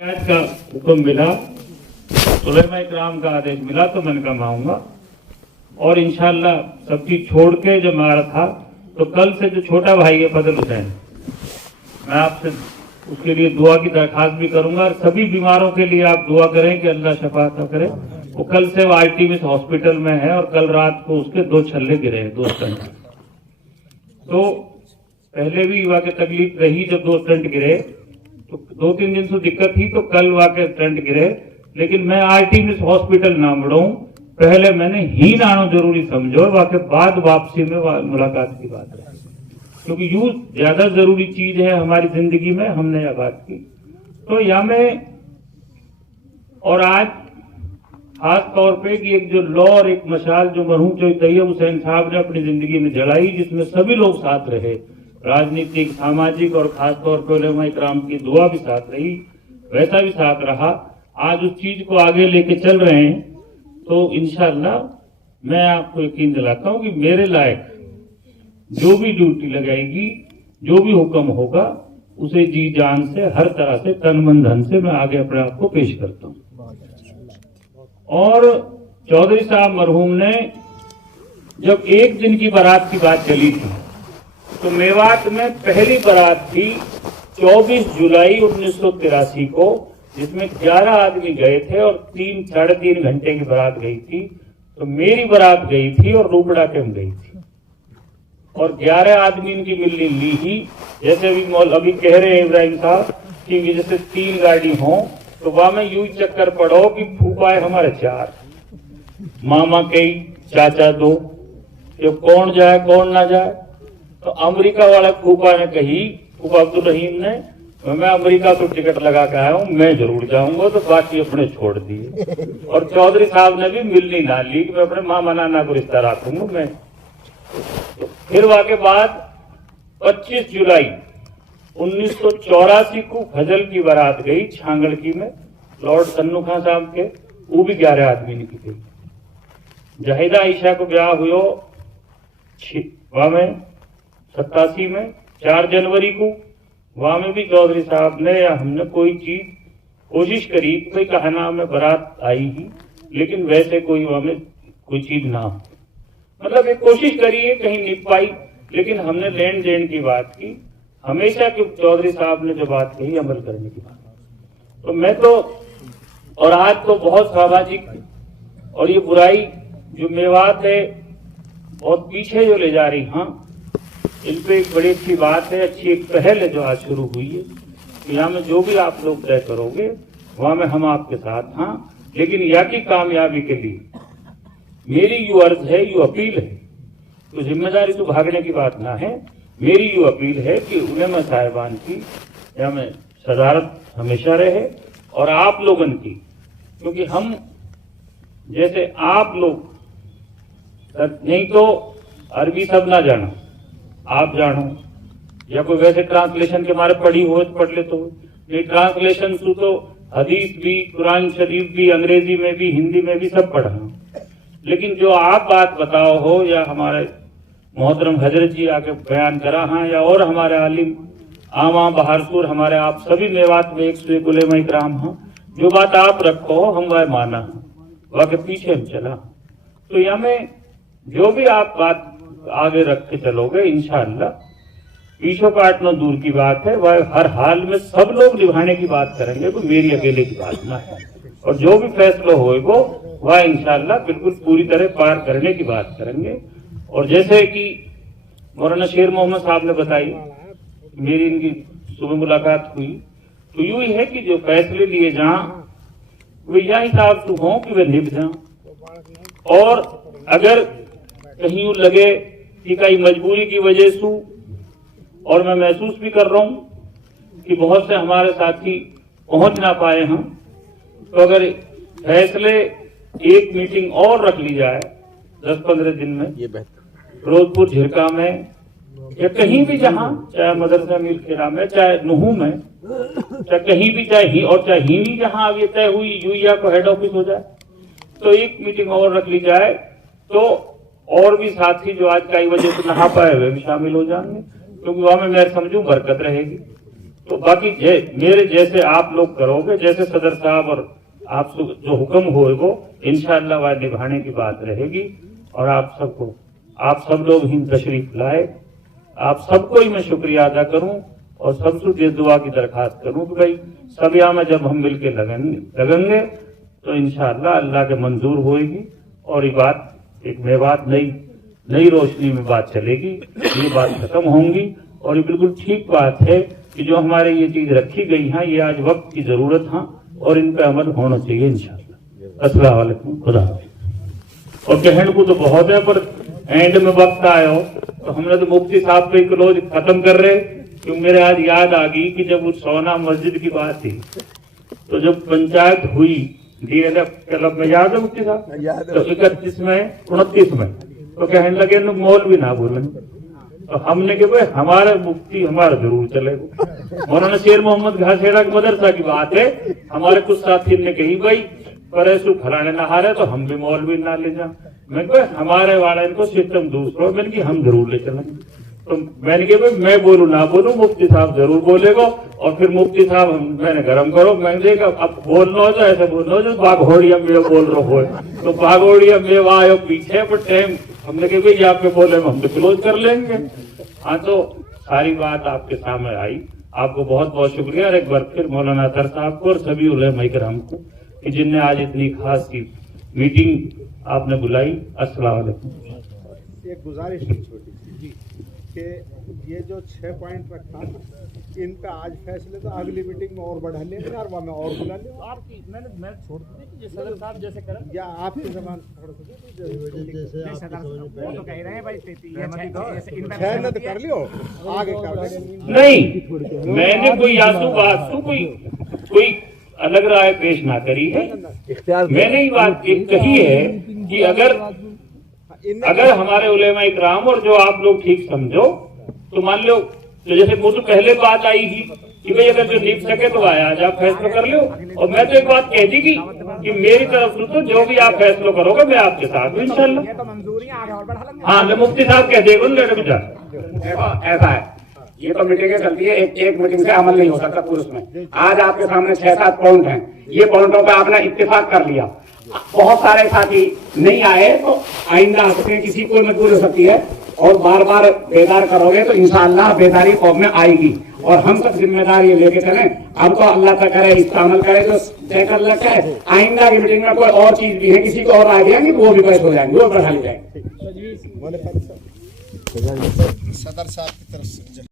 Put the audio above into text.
का हुक्म मिला, उलमा इकराम का आदेश मिला तो मैंने कहा आऊंगा। और इंशाल्लाह सब चीज छोड़ के जब मैं आ रहा था तो कल से जो छोटा भाई है फजल हुसैन, मैं आपसे उसके लिए दुआ की दरखास्त भी करूंगा और सभी बीमारों के लिए आप दुआ करें कि अल्लाह शफा अता करे। वो कल से वो आरटीमिस हॉस्पिटल में है और कल रात को उसके 2 छल्ले गिरे, 2 स्टंट। तो पहले भी वाकई तकलीफ रही, जब 2 स्टंट गिरे तो 2-3 दिन से दिक्कत थी, तो कल वाकई स्टंट गिरे। लेकिन मैं आरटीमिस हॉस्पिटल ना बढ़ूं, पहले मैंने ही नानो जरूरी समझो, वाकई बाद वापसी में मुलाकात की बात है, क्योंकि यूं ज्यादा जरूरी चीज है हमारी जिंदगी में, हमने यह बात की। तो यहाँ में और आज खास तौर पे कि एक जो लौ और एक मशाल जो मरहूम चौधरी तैयब हुसैन साहब ने अपनी जिंदगी में जलाई, जिसमें सभी लोग साथ रहे, राजनीतिक, सामाजिक और खास तौर पर उलमा इकराम की दुआ भी साथ रही, वैसा भी साथ रहा। आज उस चीज को आगे लेके चल रहे हैं। तो इंशाअल्लाह मैं आपको यकीन दिलाता हूं कि मेरे लायक जो भी ड्यूटी लगाएगी, जो भी हुक्म होगा, उसे जी जान से, हर तरह से, तन मन धन से मैं आगे अपने आप को पेश करता हूं। और चौधरी साहब मरहूम ने जब एक दिन की बारात की बात चली थी, तो मेवात में पहली बारात थी 24 जुलाई 1983 को, जिसमें 11 आदमी गए थे और 3-3.5 घंटे की बारात गई थी। तो मेरी बारात गई थी और रूपड़ा कैंप गई थी, और 11 आदमी इनकी मिलनी ली ही। जैसे अभी कह रहे हैं इब्राहिम साहब कि जैसे 3 गाड़ी हो, तो वहां में यूं चक्कर पड़ो कि फूफा है हमारे 4, मामा कई, चाचा 2, ये कौन जाए कौन ना जाए। तो अमेरिका वाला फूफा ने कही, फूफा अब्दुल रहीम ने, मैं अमेरिका को टिकट लगा के आया हूं, मैं जरूर जाऊंगा, तो बाकी अपने छोड़ दिए। और चौधरी साहब ने भी मिलनी ना ली कि मैं अपने मामा नाना को रिश्ता रखूंगा मैं। तो फिर वाके बाद 25 जुलाई 1984 को फजल की बारात गई छांगड़की में, लॉर्ड सन्नू खां साहब के, वो भी 11 आदमी की गई। जहीदा ईशा को ब्याह हुआ वहां में 87 में 4 जनवरी को, वहां में भी चौधरी साहब ने या हमने कोई चीज कोशिश करी, कोई कहना में बारात आई ही, लेकिन वैसे कोई वहां में कोई चीज ना हो, मतलब एक कोशिश करी है, कहीं निप पाई, लेकिन हमने लेन देन की बात की हमेशा कि चौधरी साहब ने जो बात कही अमल करने की बात। तो मैं तो, और आज तो बहुत सामाजिक और ये बुराई जो मेवात है बहुत पीछे जो ले जा रही, हाँ इन पे एक बड़ी अच्छी बात है, अच्छी एक पहल है जो आज शुरू हुई है कि यहाँ में जो भी आप लोग तय करोगे वहां में हम आपके साथ, हाँ। लेकिन यहाँ की कामयाबी के लिए मेरी यू अर्ज है, यू अपील है, तो जिम्मेदारी तो भागने की बात ना है, मेरी यू अपील है कि उलेमा साहिबान की यहाँ में सदारत हमेशा रहे, और आप लोगन की, क्योंकि हम जैसे आप लोग नहीं तो अरबी सब ना जानो, आप जानो, या कोई वैसे ट्रांसलेशन के मारे पढ़ी हो तो पढ़ ले, तो ये ट्रांसलेशन तो हदीस भी, कुरान शरीफ भी, अंग्रेजी में भी, हिंदी में भी सब पढ़ा, लेकिन जो आप बात बताओ हो, या हमारे मोहतरम हजरत जी आके बयान करा, हाँ, या और हमारे आलिम आमा बहारपुर, हमारे आप सभी मेवात में 101 उलेमा इकराम, हाँ, जो बात आप रखो हम वह माना, वह के पीछे हम चला। तो यहाँ में जो भी आप बात आगे रख के चलोगे, इंशाअल्लाह पीछे काटना दूर की बात है, वह हर हाल में सब लोग निभाने की बात करेंगे, वो मेरी अकेले की बात ना है। और जो भी फैसला होएगा वह इंशाअल्लाह बिल्कुल पूरी तरह पार करने की बात करेंगे। और जैसे कि मौलाना शेर मोहम्मद साहब ने बताई, मेरी इनकी सुबह मुलाकात हुई, तो यूं ही है कि जो फैसले लिए जहां वे यह हिसाब से हों कि वे निभ जाएं। और अगर कहीं यूं लगे कि कहीं मजबूरी की वजह से, और मैं महसूस भी कर रहा हूं कि बहुत से हमारे साथी पहुंच ना पाए हम, तो अगर फैसले एक मीटिंग और रख ली जाए 10-15 दिन में, ये फिरोजपुर झिरका में या कहीं भी, जहां चाहे मदरसा मीर खेरा में, चाहे नुहू में, चाहे कहीं भी, चाहे ही जहां अब ये तय हुई यूया को हेड ऑफिस हो जाए, तो एक मीटिंग और रख ली जाए, तो और भी साथी जो आज कई वजह से नहा पाए हुए भी शामिल हो जाएंगे, क्योंकि वहां में मैं समझूं बरकत रहेगी। تو باقی میرے جیسے آپ لوگ کرو گے، جیسے صدر صاحب اور آپ جو حکم ہوئے وہ انشاءاللہ وہ نبھانے کی بات رہے گی. اور آپ سب لوگ ہی تشریف لائے، آپ سب کو ہی میں شکریہ ادا کروں اور سب سے یہ دعا کی درخواست کروں کہ بھائی سب یہاں میں جب ہم مل کے لگیں گے تو انشاءاللہ اللہ کے منظور ہوئے گی اور یہ بات ایک میوات نئی روشنی میں بات چلے گی، یہ بات ختم ہوں گی. اور یہ بالکل ٹھیک بات ہے کہ جو ہمارے یہ چیز رکھی گئی ہیں یہ آج وقت کی ضرورت ہے اور ان پہ عمل ہونا چاہیے انشاءاللہ. السلام علیکم، خدا حافظ. اور کہنے کو تو بہت ہے پر اینڈ میں وقت آیا ہو تو ہم نے تو مفتی صاحب پہ کلوز ختم کر رہے، کیوں میرے آج یاد آ گئی کہ جب وہ سونا مسجد کی بات تھی تو جب پنچایت ہوئی ڈی ایل ایف کلب میں، یاد ہے مفتی صاحب؟ تو 31 میں 29 میں تو کہنے لگے مول بھی نہ بولیں. تو ہم نے کہ بھائی ہمارے مفتی ہمارا ضرور چلے گا. مولانا شیر محمد گھاسیڑا کے مدرسہ کی بات ہے، ہمارے کچھ ساتھی نے کہی بھائی پر ایسو پھلانے نہ ہارے تو ہم بھی مولوی نہ لے جائیں. میں کہ ہمارے والا ان کو سسٹم دوسرا، میں نے کہ ہم ضرور لے چلیں گے. تو میں نے کہا میں بولوں نہ بولوں مفتی صاحب ضرور بولے گا. اور پھر مفتی صاحب میں نے گرم کرو، میں نے دیکھا اب بولنا ہو تو ایسا بولنا ہو جو باغوڑیا میں بول رہا ہو تو باغوڑیا میں آئے پیچھے پر ٹائم ہم نے کہا یہ آپ کے بولے ہم تو کلوز کر لیں گے. ہاں تو ساری بات آپ کے سامنے آئی. آپ کو بہت بہت شکریہ اور ایک بار پھر مولانا اطہر صاحب کو اور سبھی علماء کرام کو کہ جن نے آج اتنی خاص کی میٹنگ آپ نے بلائی. السلام علیکم. ایک گزارش ہے چھوٹی سی کہ یہ جو 6 پوائنٹ رکھا ان پہ آج فیصلے تو اگلی میٹنگ میں اور بڑھا لیں گے اور وہاں میں اور بلا لیں. آپ کی میں چھوڑ دوں کہ صدر صاحب جیسے کریں یا آپ کی زبان تھوڑا سا وہ تو کہہ رہے ہیں بھائی خیانت کر لیو آگے کر لیں. نہیں میں نے کوئی یاسو بات تو کوئی الگ رائے پیش نہ کری ہے. میں نے یہ بات کہی ہے کہ اگر ہمارے علماء اکرام اور جو آپ لوگ ٹھیک سمجھو تو مان لو تو جیسے وہ تو پہلے بات آئی تھی کہ بھئی اگر جو نیپ سکے تو آیا آج آپ فیصلہ کر لو. اور میں تو ایک بات کہہ دی کی کہ میری طرف سے تو جو بھی آپ فیصلہ کرو گے میں آپ کے ساتھ ہوں انشاءاللہ. ہاں میں مفتی صاحب کہہ دے گا ایسا ہے یہ تو میٹنگیں چلتی ہے، ایک میٹنگ سے عمل نہیں ہو سکتا پورے میں. آج آپ کے سامنے 6-7 پوائنٹ ہیں، یہ پوائنٹوں پہ آپ نے اتفاق کر لیا. بہت سارے ساتھی نہیں آئے تو آئندہ آ سکتے ہیں، کسی کو مجبور ہو سکتی ہے اور بار بار بیدار کرو گے تو انشاءاللہ بیداری قوم میں آئے گی. اور ہم سب ذمہ دار یہ لے کے چلیں. اب تو اللہ تک کرے اس کا عمل کرے تو طے کر لگتا ہے آئندہ کی میٹنگ میں کوئی اور چیز بھی ہے کسی کو اور آ گیا وہ بھی پیش ہو جائیں گے، وہ بڑھا لی جائیں گے. صدر صاحب کی طرف سے